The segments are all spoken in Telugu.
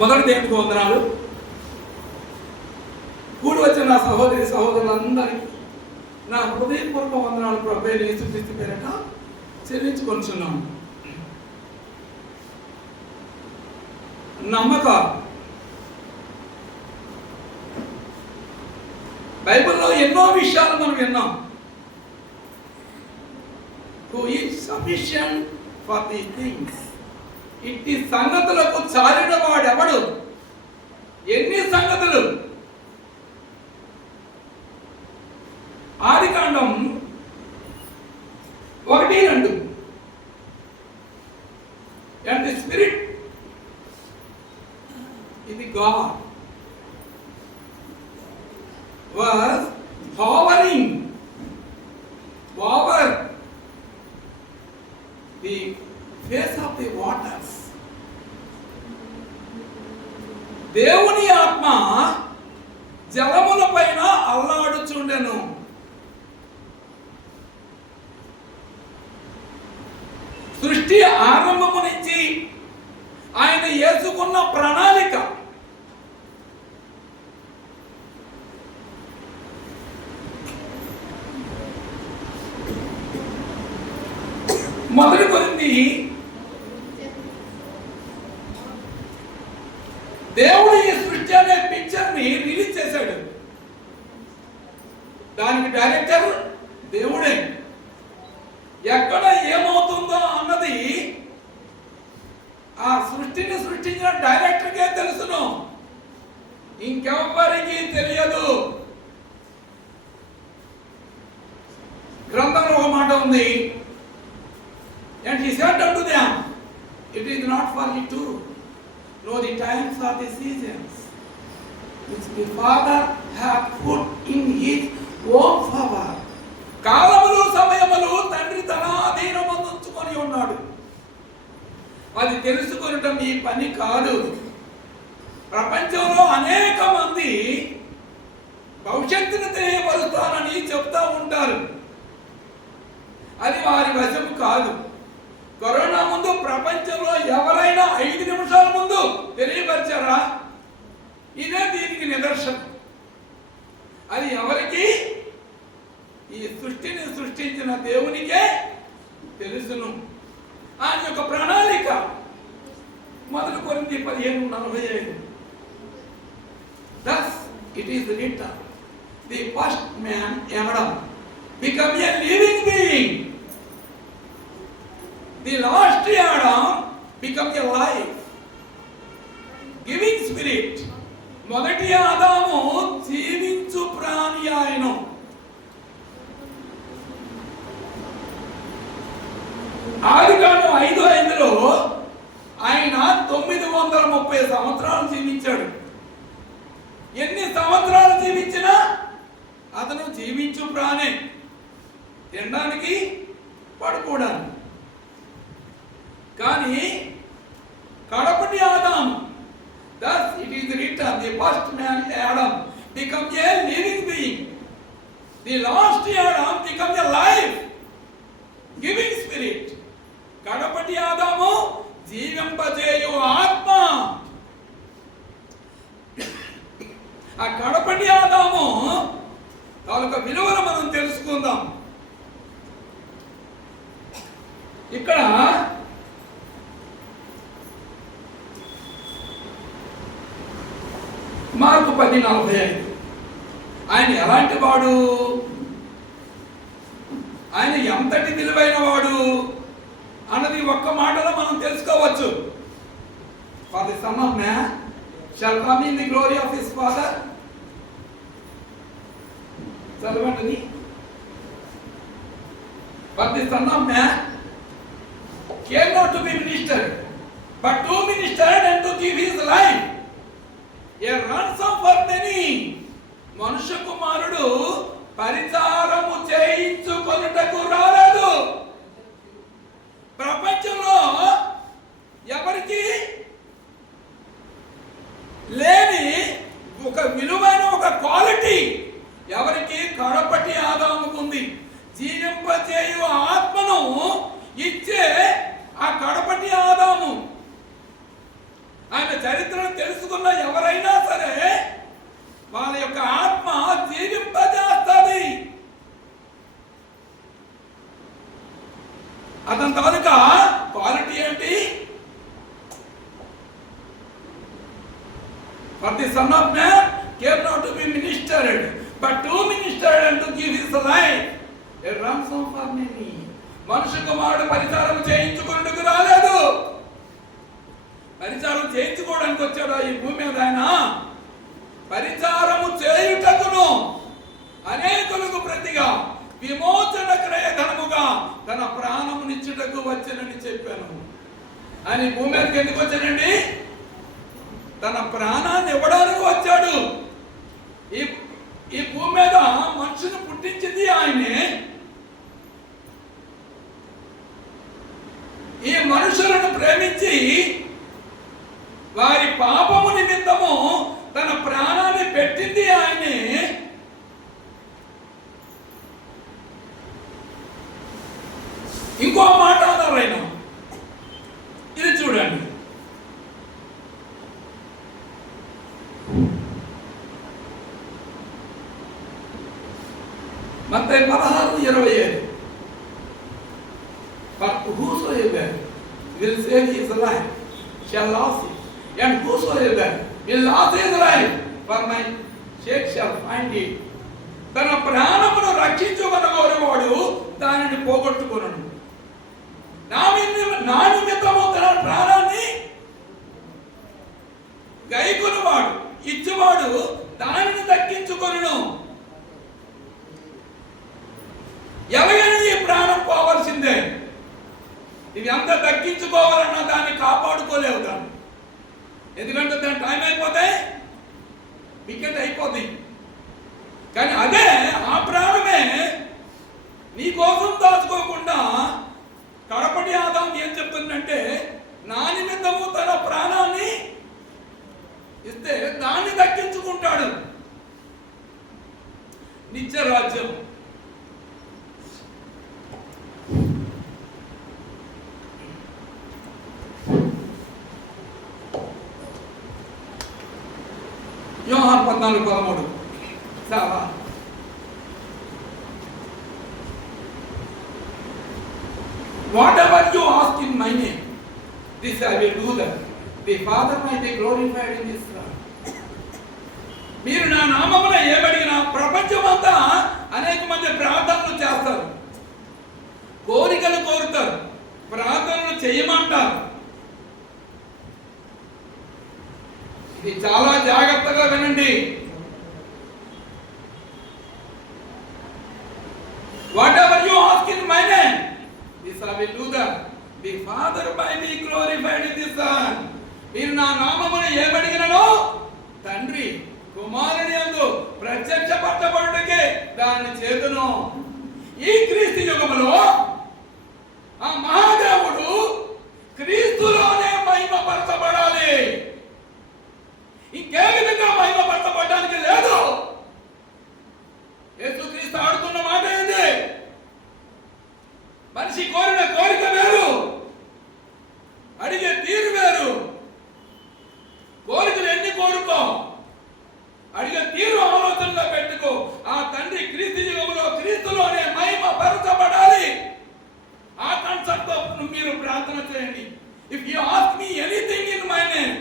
మొదటి దేవునికి వందనాలు. కూడి వచ్చిన నా సహోదరి సహోదరులందరికీ నా హృదయపూర్వక వందనాలు ప్రభువైన యేసుక్రీస్తు పేరిట చెల్లించుకొనుచున్నాను. నమ్మకాలు బైబిల్లో ఎన్నో విషయాలు మనం విన్నాం. Who is sufficient for these things? ఇట్టి సంగతులకు చాలిన వాడెవడు? ఎన్ని సంగతులు? ఆదికాండం 1:2 and the spirit in the God was hovering over the face of the waters. దేవుని ఆత్మ జలముల పైన అల్లాడుచుండెను. సృష్టి ఆరంభము నుంచి ఆయన యేసుకున్న ప్రణాళిక మొదటి కొరింథీ దేవుడు ఈ సృష్టి అనే పిక్చర్ ని రిలీజ్ చేశాడు. దానికి డైరెక్టర్ దేవుడే. ఎక్కడ ఏమవుతుందో అన్నది ఆ సృష్టిని సృష్టించిన డైరెక్టర్కే తెలుసును, ఇంకెవ్వరికి తెలియదు. గ్రంథంలో ఒక మాట ఉంది, and he said unto them, it is not for you to know the times or the seasons which the Father hath put in his own power. కాలములు సమయములు తండ్రి తన అధీనమందుంచుకొని ఉన్నాడు. అది తెలుసుకొనటం ఈ పని కాదు. ప్రపంచంలో అనేక మంది భవిష్యత్తును తెలియపరుస్తానని చెప్తా ఉంటారు. అది వారి వశము కాదు. కరోనా ముందు ప్రపంచంలో ఎవరైనా 5 నిమిషాల ముందు తెలియపరిచారా? ఇదే దీనికి నిదర్శనం. అది ఎవరికి? ఈ సృష్టిని సృష్టించిన దేవునికే తెలుసును. ఆయన యొక్క ప్రణాళిక మొదటి కొరింథీ 15:45. Thus it is written, the first man Adam became a living being. The last Adam became a life giving spirit. మొదటి ఆదాము జీవించు ప్రాణి ఆయను. ఆదికాండం 5:5లో ఆయన 930 సంవత్సరాలు జీవించాడు. ఎన్ని సంవత్సరాలు జీవించినా అతను జీవించు ప్రాణే, తినడానికి పడుకోవడానికి. కానీ కడపటి ఆదాము, thus it is written, the first man Adam became a living being, the last Adam became a life giving spirit. కడపటి ఆదాము జీవింపజేయు ఆత్మ. ఆ కడపటి ఆదాము తాలూకా విలువను మనం తెలుసుకుందాం. ఇక్కడ మార్కు 10:45 ఆయన ఎలాంటి వాడు, ఆయన ఎంతటి విలువైన వాడు అన్నది ఒక్క మాటలో మనం తెలుసుకోవచ్చు. For the Son of Man shall come in the glory of his Father. చదవండి. For the Son of Man came not to be ministered, but to minister and to give his life a ransom for many. మనుష్య కుమారుడు పరిచారము చేయించుకొనుటకు రాలేదు. ప్రపంచంలో ఎవరికి లేని ఒక విలువైన ఒక క్వాలిటీ ఎవరికి? కడపటి ఆదాముకుంది. జీవింపజేయు ఆత్మను ఇచ్చే ఆ కడపటి ఆదాము. ఆయన చరిత్రను తెలుసు Son of Man came not to be ministered, but to minister and to give his life a ransom for many. మనుష్య కుమారుడు పరిచారం చేయించుకున్నట్టుకు రాలేదు, పరిచారం చేయించుకోవడానికి వచ్చాడు ఈ భూమి మీద. ఆయన పరిచారము చేయుటకును అనేకులకు ప్రతిగా విమోచన క్రయధనముగా తన ప్రాణమునిచ్చుటకు వచ్చానని చెప్పాను. ఆయన భూమి మీదకి ఎందుకు వచ్చాడండి? తన ప్రాణాన్ని ఇవ్వడానికి వచ్చాడు. ఈ భూమి మీద మనుషుని పుట్టించింది ఆయనే. ఈ మనుషులను ప్రేమించి వారి పాపము నిమిత్తము తన ప్రాణాన్ని పెట్టింది ఆయనే. ఇంకో మాట అన్నారైనా, ఇది చూడండి. మత్తయి 16:27. But whosoever will save his life shall lose it, and whosoever will lose his life for my sake shall find it. తన ప్రాణమును రక్షించుకొనగోరువాడు దానిని పోగొట్టుకొనును. నా నిమిత్తము తన ప్రాణాన్ని గైకొనువాడు, ఇచ్చువాడు దానిని దక్కించుకొనును. ఎలాగైనా ఈ ప్రాణం పోవలసిందే. ఇది అంతా దక్కించుకోవాలన్నా దాన్ని కాపాడుకోలేవు దాన్ని. ఎందుకంటే దాని టైం అయిపోతే వికెట్ అయిపోతుంది. కానీ అదే ఆ ప్రాణమే నీ కోసం దాచుకోకుండా కడపటి ఆదాం ఏం చెప్తుందంటే, నా నిమిత్తము తన ప్రాణాన్ని ఇస్తే దాన్ని దక్కించుకుంటాడు. నిత్య రాజ్యం. యోహాను 14:13. చాలా whatever you ask in my name, this I will do that the Father might be glorified in this world. మీరు నా నామమున ఏమడిగినా, ప్రపంచమంతా అనేక మంది ప్రార్థనలు చేస్తారు, కోరికలు కోరుతారు, ప్రార్థనలు చేయమంటారు. ఇది చాలా జాగ్రత్తగా వినండి. whatever you ask in my name, this I will do that the Father might be glorified in this Son. మీరు నా నామమున ఏమడిగిననో తండ్రి కుమారుని యందు ప్రత్యక్షపరచబడుటకే దాన్ని చేతును. ఈ క్రీస్తు యుగములో ఆ మహాదేవుడు క్రీస్తులోనే మహిమపరచబడాలి. ఇంకే విధంగా మహిమపరచబడడానికి లేదు. యేసుక్రీస్తు ఆడుతున్న మాట ఏంది? మనిషి కోరిన కోరిక వేరు, అడిగే తీరు వేరు. కోరికలు ఎన్ని కోరుకో, అడిగే తీరు ఆలోచనలో పెట్టుకో. ఆ తండ్రి క్రీస్తు యుగములో క్రీస్తులోనే మహిమపరచబడాలి. ఆ కాన్సెప్ట్తో మీరు ప్రార్థన చేయండి. If you ask me anything in my name,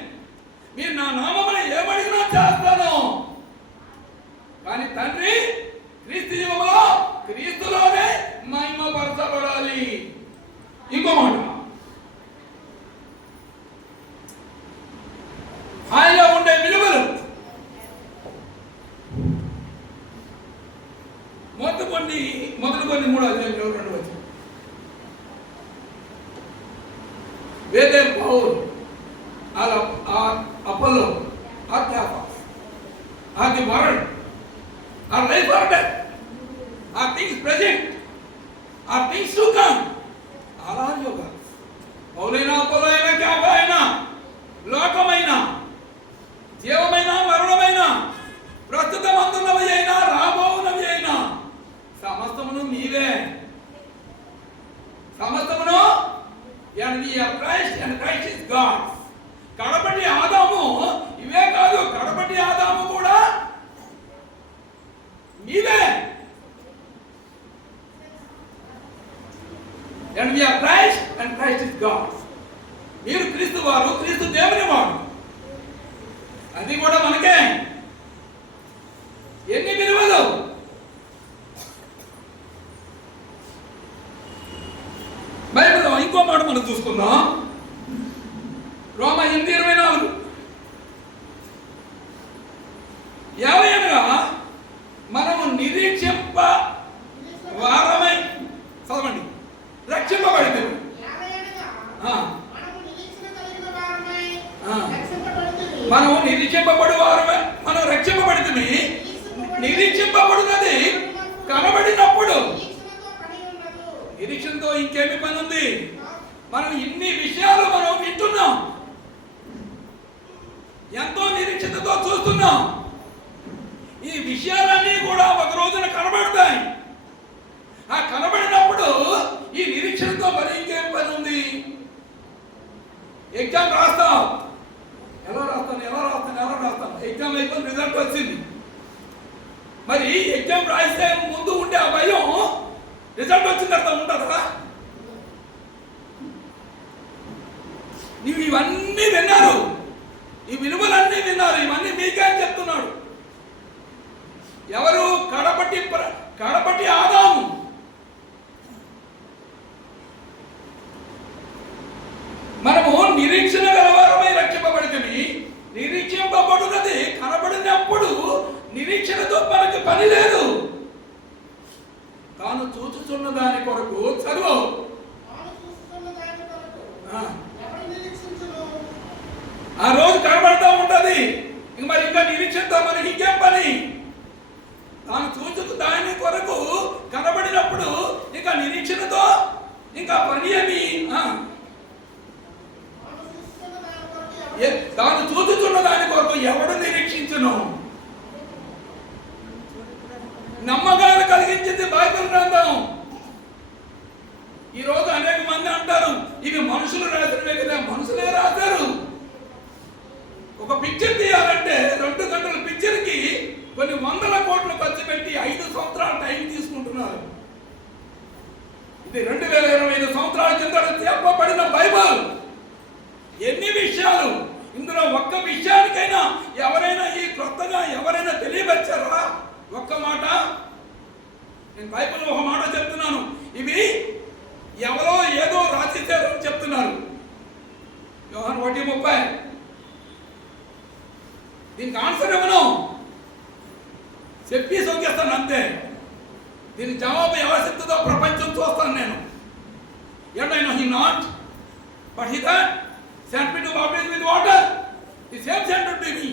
మీరు నా నామమున ఏమడిగినా చేస్తాను. కానీ తండ్రి క్రీస్తు యుగములో క్రీస్తులోనే మహిమపరచబడాలి. ఇంకో మాట, ఆయనలో ఉండే విలువలు మొదటి 3 అధ్యాయంలో 2 వచ్చాయి. వేదే పౌలు Apollo or Cephas or the world or life or death or things present or things to come, all are your gods. పౌలైనా అపోలో అయినా కేఫా అయినా లోకమైనా జీవమైన మరణమైన ప్రస్తుతం అందున్నవి అయినా రాబోవున్నవి అయినా సమస్తమును నీవే. సమస్తమును and we are Christ and Christ is God. కడపటి ఆదాము ఇవే కాదు, కడపటి ఆదాము కూడా నీవే. and we are Christ and Christ is God. మీరు క్రీస్తు వారు, క్రీస్తు దేవుని వారు. అది కూడా మనకే. ఎన్ని విలువలు! బైబిల్లో ఇంకో మాట మనం చూసుకుందాం. రోమా 8:24 ఏమైనా మనము నిరీక్షింప వారమై చదవండి రక్షింపబడితే మనము నిరీక్షింపబడు వారమే, మనం రక్షింపబడితే నిరీక్షింపబడినది కనబడినప్పుడు నిరీక్షణతో ఇంకేమి పని ఉంది? మనం ఇన్ని విషయాలు మనం వింటున్నాం, ఎంతో నిరీక్షణతో చూస్తున్నాం. ఈ విషయాలన్నీ కూడా ఒక రోజున కనబడతాయి. ఆ కనబడినప్పుడు ఈ నిరీక్షణతో మరి ఇంకేం పని ఉంది? ఎగ్జామ్ రాస్తాం, ఎలా రాస్తాను ఎగ్జామ్ అయిపోయి రిజల్ట్ వచ్చింది. మరి ఎగ్జామ్ రాస్తే ముందు ఉండే ఆ భయం రిజల్ట్ వచ్చిన తర్వాత ఉంటుందా? నీవు ఇవన్నీ విన్నారు, ఈ విలువలన్నీ విన్నారు, ఇవన్నీ మీకే చెప్తున్నాడు. ఎవరు? కడపటి ఆదాము. మనము నిరీక్షణ గలవారమై రక్షింపబడితిమి. నిరీక్షింపబడున్నది కనబడినప్పుడు నిరీక్షణతో మనకి పని లేదు. తాను చూచుచున్న దాని కొరకు చదువు. ఆ రోజు కనబడతా ఉంటది. మరి ఇంకా నిరీక్షణతో మనకి ఇంకేం పని? తాను చూచుకు దాని కొరకు కనబడినప్పుడు ఇంకా నిరీక్షణతో ఇంకా పని ఏమి? తాను చూచుచున్న దాని కొరకు ఎవడు నిరీక్షించును? నమ్మకాలు కలిగించింది బైబిల్ గ్రంథం. ఈ రోజు అనేక మంది అంటారు ఇవి మనుషులు రాసినవే కదా. మనుషులే రాశారు. ఒక పిక్చర్ తీయాలంటే 2 గంటల పిక్చర్కి కొన్ని 100 కోట్లు ఖర్చు పెట్టి 5 సంవత్సరాల టైం తీసుకుంటున్నారు. ఇది 2025 సంవత్సరాల కింద చెప్పబడిన బైబిల్. ఎన్ని విషయాలు ఇందులో! ఒక్క విషయానికైనా ఎవరైనా ఈ క్రొత్తగా ఎవరైనా తెలియవచ్చారా? ఒక్క మాట. నేను బైబిల్ ఒక మాట చెప్తున్నాను, ఇవి ఎవరో ఏదో రాసిచ్చారు చెప్తున్నారు. యోహాను 1:30. దీనికి ఆన్సర్ ఏమను చెప్పి సొంగేస్తాను అంతే. దీని జవాబు ఎవరు చెప్తుందో ప్రపంచం చూస్తాను నేను. Yet I know he not, but he that sent me to baptize with water, the same sent unto me.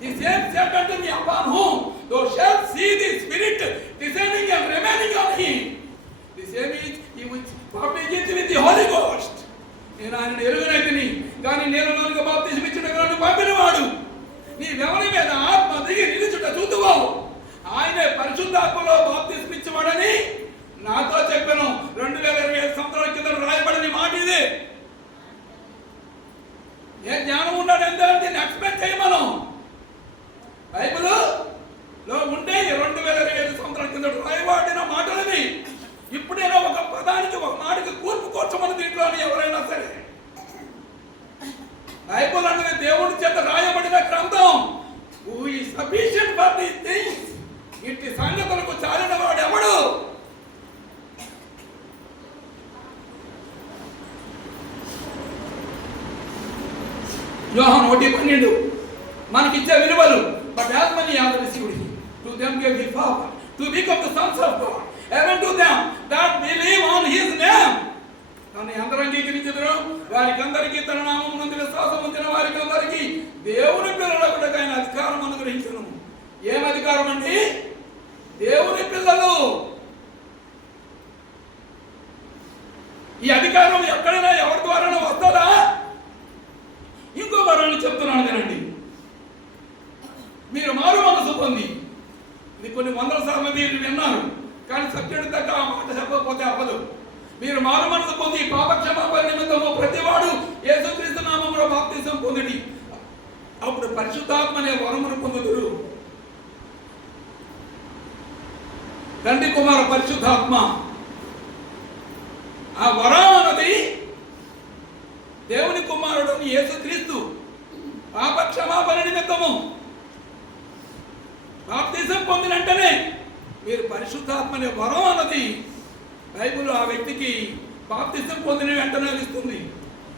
The same sent unto me, upon whom thou shalt see the Spirit descending and remaining on him. The same is he which baptizeth with the Holy Ghost. నేను ఆయన ఎరుగనైతిని, కానీ నేను నన్ను బాప్తిజం ఇచ్చుటకు నన్ను పంపినవాడు. నీ ఎవరి మీద ఆత్మ దిగి నిలుచుట చూతువో ఆయనే పరిశుద్ధాత్మలో బాప్తిజం ఇచ్చేవాడని నాతో చెప్పాను. 2025 సంవత్సరాల కింద రాయబడిన మాట ఇది. ఏ జ్ఞానం ఉన్నాడు ఎందుకంటే ఎక్స్పెక్ట్ చేయమను. బైబిల్ లో ఉండే 2025 సంవత్సరాల కింద రాయబడిన మాటలని ఇప్పుడైనా ఒక పదానికి ఒక మాటకి కూర్పు కూర్చమని దీంట్లో ఎవరైనా సరే. బైబిల్ అనేది దేవుడి చేత రాయబడిన గ్రంథం. Who is sufficient for these things. ఇట్టి సంగతులకు చాలిన వాడు ఎవడు? యోహాను 1:12 మనకిచ్చే విలువలు. But as many as received him, to them gave he power to become the sons of God, even to them that believe on his name. తను అందరూ అంగీకరించెదరు, వారికి అందరికీ తన నామమునందు విశ్వాసం ఉంచిన వారికి అందరికీ దేవుని పిల్లలకు ఆయన అధికారం అనుగ్రహించును. ఏం అధికారం అండి? దేవుని పిల్లలు. ఈ అధికారం ఎక్కడైనా ఎవరి ద్వారా వస్తుందా? ఇంకో వరాన్ని చెప్తున్నాను వినండి. మీరు మారు మనసు పొంది, ఇది కొన్ని 100 సార్లు మీరు విన్నారు, కానీ సబ్జెక్టు తగ్గ ఆ మాట చెప్పకపోతే అవ్వదు. మీరు మారు మనసు పొంది పాపక్షమాపణ నిమిత్తము ప్రతివాడు యేసుక్రీస్తు నామములో బాప్తిసం పొందుడి, అప్పుడు పరిశుద్ధాత్మ అనే వరమును పొందుదురు. తండ్రి కుమార పరిశుద్ధాత్మ. ఆ వరం అన్నది దేవుని కుమారుడు యేసుక్రీస్తు. పాప క్షమాపణ నిమిత్తము. బాప్తిజం పొందిన వెంటనే మీరు పరిశుద్ధాత్మని వరం అన్నది బైబిల్ ఆ వ్యక్తికి బాప్తిజం పొందిన వెంటనే ఇస్తుంది.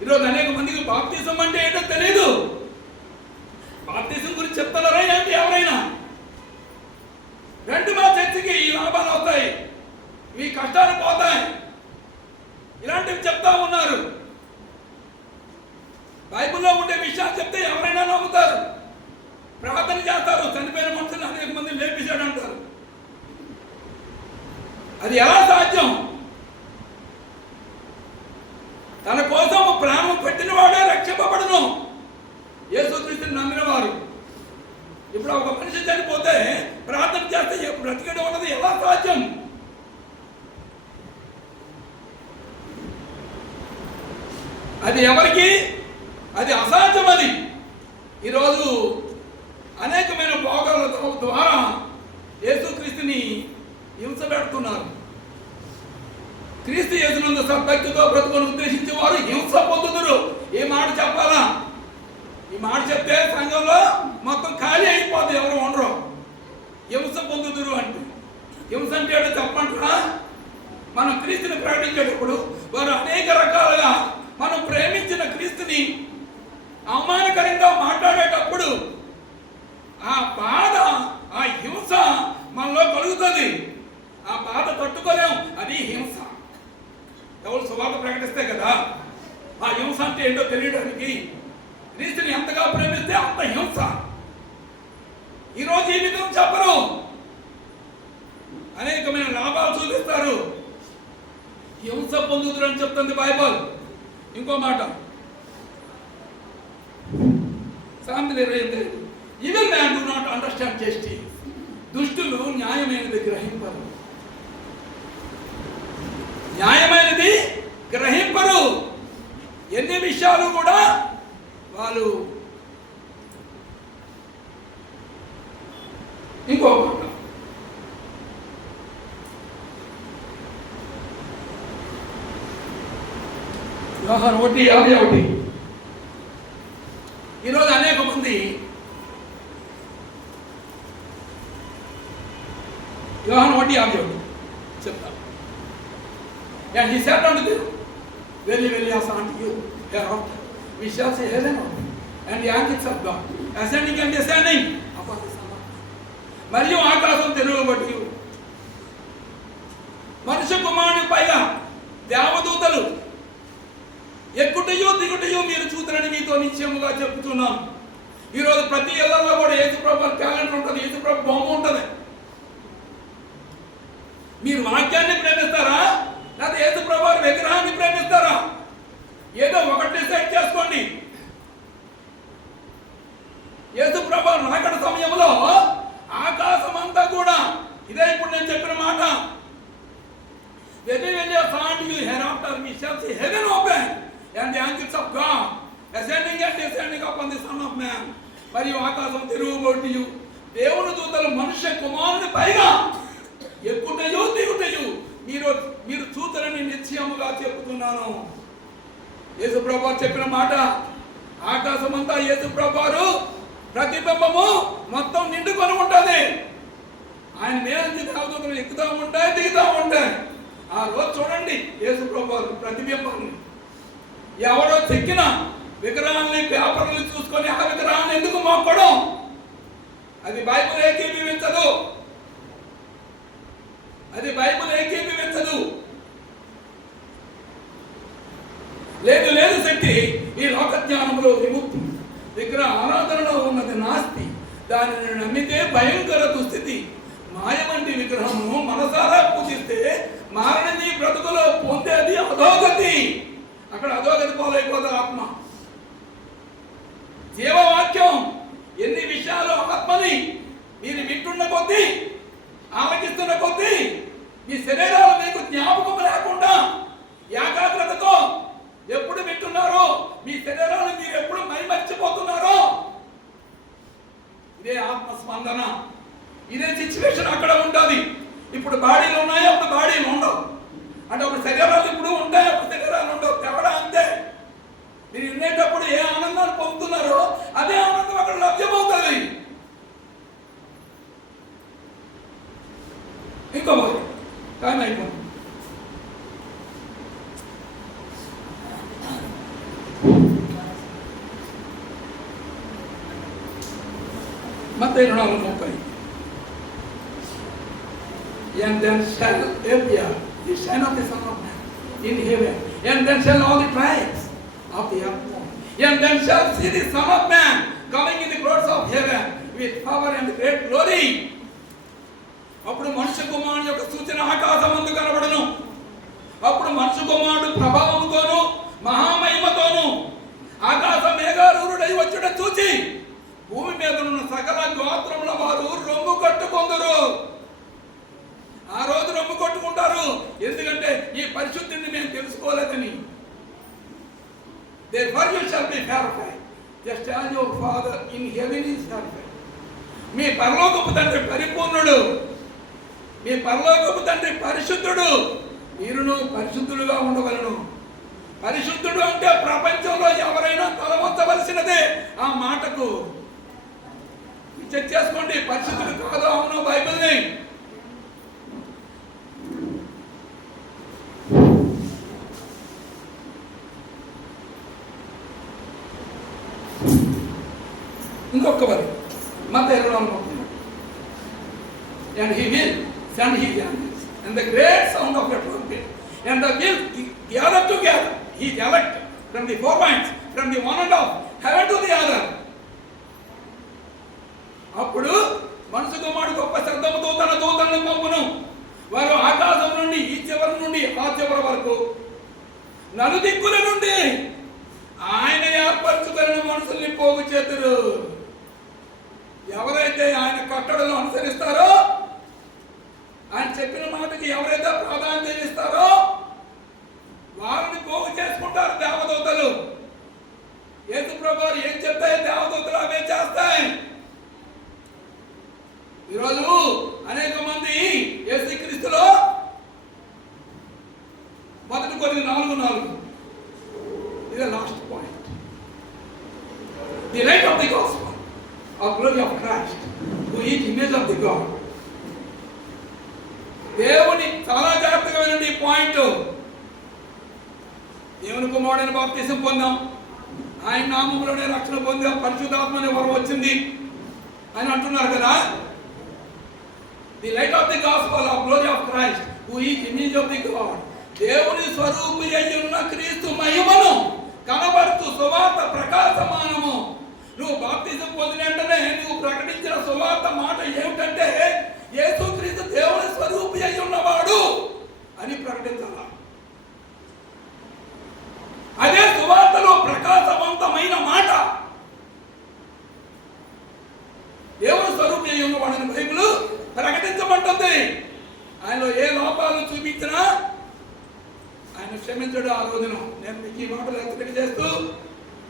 ఈరోజు అనేక మందికి బాప్తిజం అంటే ఏంటో తెలియదు. బాప్తిజం గురించి చెప్తున్నారా ఏంటి ఎవరైనా? రెండు మా చర్చికి ఈ లాభాలు వస్తాయి, ఈ కష్టాలు పోతాయి, ఇలాంటివి చెప్తా ఉన్నారు. బైబిల్లో ఉండే విషయాలు చెప్తే ఎవరైనా నమ్ముతారు, ప్రార్థన చేస్తారు, చనిపోయిన మనుషులు అనేక మంది లేపేశాడు అంటారు. అది ఎలా సాధ్యం? తన కోసం ప్రాణం పెట్టిన వాడే రక్షింపబడును. యేసుక్రీస్తుని నమ్మిన వారు. ఇప్పుడు ఒక మనిషి చనిపోతే ప్రార్థన చేస్తే బ్రతికడం ఉన్నది ఎలా సాధ్యం? అది ఎవరికి? అది అసాధ్యం. అది ఈరోజు అనేకమైన భోగాల ద్వారా యేసుక్రీస్తుని హింస పెడుతున్నారు. క్రీస్తు యేసునందు సద్భక్తితో బ్రతుకుని ఉద్దేశించే వారు హింస పొందుతురు. ఏ మాట చెప్పాలా? ఈ మాట చెప్తే సంఘంలో మొత్తం ఖాళీ అయిపోద్ది, ఎవరు ఉండరు. హింస పొందుతురు అంటే హింస అంటే ఏంటో చెప్పంటారా? మనం క్రీస్తుని ప్రకటించేటప్పుడు వారు అనేక రకాలుగా మనం ప్రేమించిన క్రీస్తుని అవమానకరంగా మాట్లాడేటప్పుడు ఆ బాధ, ఆ హింస మనలో కలుగుతుంది. ఆ బాధ తట్టుకోలేం, అది హింస. ఎవరు సువార్త ప్రకటిస్తే కదా ఆ హింస అంటే ఏంటో తెలియడానికి. క్రీస్తుని ఎంతగా ప్రేమిస్తే అంత హింస. ఈరోజు ఈ విధంగా చెప్పరు, అనేకమైన లాభాలు చూపిస్తారు. హింస పొందుతురు అని చెప్తుంది బైబిల్. ఇంకో మాట సామెతలు 28. Even man do not understand justice. దుష్టులు న్యాయమైనది గ్రహింపరు. న్యాయమైనది గ్రహింపరు. ఎన్ని విషయాలు కూడా వాళ్ళు. ఇంకో మాట యోహాను 1:51. ఈరోజు అనేక మంది యోహాను 1:51 చెప్తారు. And he said unto them, Verily, verily, I say unto you, hereafter we shall see heaven open, and the angels of God ascending and descending upon the Son of Man. మరియు ఆకాశం తెరవబడి మనుష్య కుమారుని పైగా దేవదూతలు ఎక్కుటయో దిగుటయో మీరు చూద్దరని మీతో నిశ్చయముగా చెప్తున్నాం. ఈరోజు ప్రతి ఇళ్లలో కూడా యేసుప్రభు క్యాలెండర్ ఉంటుంది, యేసుప్రభు బొమ్మ ఉంటుంది. మీరు వాక్యాన్ని ప్రేమిస్తారా లేదా యేసుప్రభు విగ్రహాన్ని ప్రేమిస్తారా? ఏదో ఒకటి డిసైడ్ చేసుకోండి. యేసుప్రభు రాకడ సమయంలో ఆకాశం అంతా కూడా ఇదే ఇప్పుడు నేను చెప్పిన మాట. When you find you hereafter we shall see heaven open and the angels of God ascending and descending upon the Son of Man. మరియు ఆకాశం తెరువబడియు దేవుని దూతలు మనుష్య కుమారుని పైగా ఎక్కుటయో దిగుటయో మీరు చూతరని నిశ్చయముగా చెబుతున్నాను. యేసుప్రభు చెప్పిన మాట. ఆకాశం అంతా యేసుప్రభు ప్రతిబింబము మొత్తం నిండుకొని ఉంటుంది. ఆయన మేలంచి దేవదూతలు ఎక్కుతూ ఉంటాయి, దిగుతూ ఉంటాయి. ఆ రోజు చూడండి యేసుప్రభు ప్రతిబింబాన్ని. ఎవరో చెక్కిన విగ్రహాన్ని పేపర్లు చూసుకొని ఆ విగ్రహాన్ని ఎందుకు మొక్కడం? అది బైబిల్ ఏకీభవించదు. అది బైబిల్ ఏకీభవించదు. లేదు లేదు శక్తి ఈ లోక జ్ఞానంలో విముక్తి, విగ్రహ ఆరాధనలో ఉన్నది నాస్తి. దానిని నమ్మితే భయంకర దుస్థితి. మాయ వంటి విగ్రహము మనసారా పూజిస్తే మారని బ్రతుకులో పొందేది అధోగతి. అక్కడ అధోగతి పాలైపోతారు ఆత్మ. జీవవాక్యం ఎన్ని విషయాలు ఆత్మని మీరు వింటున్న కొద్దీ, ఆలకిస్తున్న కొద్దీ మీ శరీరాలు మీకు జ్ఞాపకం లేకుండా ఏకాగ్రతతో ఎప్పుడు వింటున్నారో, మీ శరీరాలు మీరు ఎప్పుడు మైమర్చిపోతున్నారో, ఇదే ఆత్మ స్పందన. ఇదే సిచ్యువేషన్ అక్కడ ఉంటుంది. ఇప్పుడు బాడీలు ఉన్నాయి, అప్పుడు బాడీలు ఉండవు. అంటే ఒక శరీరాలు ఇప్పుడు ఉంటాయి, ఒక శరీరాలు ఉండవు. తేడా అంతే. మీరు వినేటప్పుడు ఏ ఆనందాన్ని పొందుతున్నారో అదే ఆనందం అక్కడ లభ్యమవుతుంది. ఇంకో టైం అయిపోయింది. Matthew 4:30. And then shall appear the sign of the Son of Man in heaven, and then shall all the tribes of the earth mourn, and then shall see the Son of Man coming in the clouds of heaven with power and great glory. అప్పుడు మనుష్య కుమారుని యొక్క సూచన ఆకాశమందు కనబడును. అప్పుడు మనుష్య కుమారుడు ప్రభావముతోను మహామహిమతోను ఆకాశ మేఘారూఢుడై వచ్చుట చూచి భూమి మీద ఉన్న సకల గోత్రముల వారు రొమ్ము కట్టుకొందురు. ఆ రోజు రొమ్ము కొట్టుకుంటారు. ఎందుకంటే ఈ పరిశుద్ధిని మేము తెలుసుకోలేదని. Therefore you shall be purified, just as your Father in heaven is purified. మీ పరలోకపు తండ్రి పరిపూర్ణుడు, మీ పరలోకపు తండ్రి పరిశుద్ధుడు. మీరును పరిశుద్ధులుగా ఉండవలను. పరిశుద్ధుడు అంటే ప్రపంచంలో ఎవరైనా తలవంచవలసినదే. ఆ మాటకు చెక్ చేసుకోండి. పరిశుద్ధుడు కాదు అవును బైబిల్ని. ఇంకొక వారు Matthew 24. And he will send his angels and the great sound of the trumpet, and the will gather together his elect from the four winds, from the one end of heaven to the other. అప్పుడు మనుషు కుమారుడు గొప్ప శబ్దముతో తన దూతలను పంపును. వారు ఆకాశం నుండి ఈ చివరి నుండి ఆ చివరి వరకు నలుదిక్కుల నుండి ఆయన ఏర్పరచుకున్న మనుషుల్ని పోగు చేతురు. ఎవరైతే ఆయన కట్టడలు అనుసరిస్తారో, ఆయన చెప్పిన మాటకి ఎవరైతే ప్రాధాన్యత ఇస్తారో వారిని పోగు చేసుకుంటారు దేవదూతలు. యేసు ప్రభువు ఏం చెప్తాయి దేవదూతలు అవే చేస్తాయి. ఈరోజు అనేక మంది యేసుక్రీస్తులో 1 Corinthians 4:4 ఇది last point. The light of the gospel of glory of Christ who is image of the God. దేవుని చాలా జాగ్రత్తగా వినండి ఈ పాయింట్. దేవుని కుమారుడైన బాప్తిసం పొందాం, ఆయన నామములోనే రక్షణ పొందాం, పరిశుద్ధాత్మ అనే వరం వచ్చింది అని అంటున్నారు కదా. The light of the gospel of glory of Christ, who is image of the God. దేవుని స్వరూపి అయ్యున్న క్రీస్తు మహిమను కనబడుతూ సువార్త ప్రకాశమానము. నువ్వు బాప్తిజం పొందిన వెంటనే నువ్వు ప్రకటించిన సువార్త మాట ఏమిటంటే యేసుక్రీస్తు దేవుని స్వరూపి అయి ఉన్నవాడు అని ప్రకటించాల. అదే సువార్తలో ప్రకాశవంతమైన మాట. దేవుని స్వరూపి అయి ఉన్నవాడని బైబిల్ ప్రకటించబడుతుంది. ఆయనలో ఏ లోపాలు చూపించినా ఆయన క్షమించడు. ఆ రోజున నేను మీకు ఈ మాటలు హెచ్చరిక చేస్తూ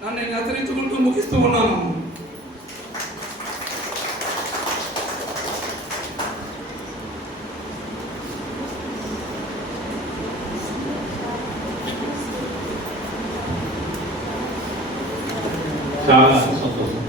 నన్ను నేను హెచ్చరించుకుంటూ ముగిస్తూ ఉన్నాను. చాలా సంతోషం.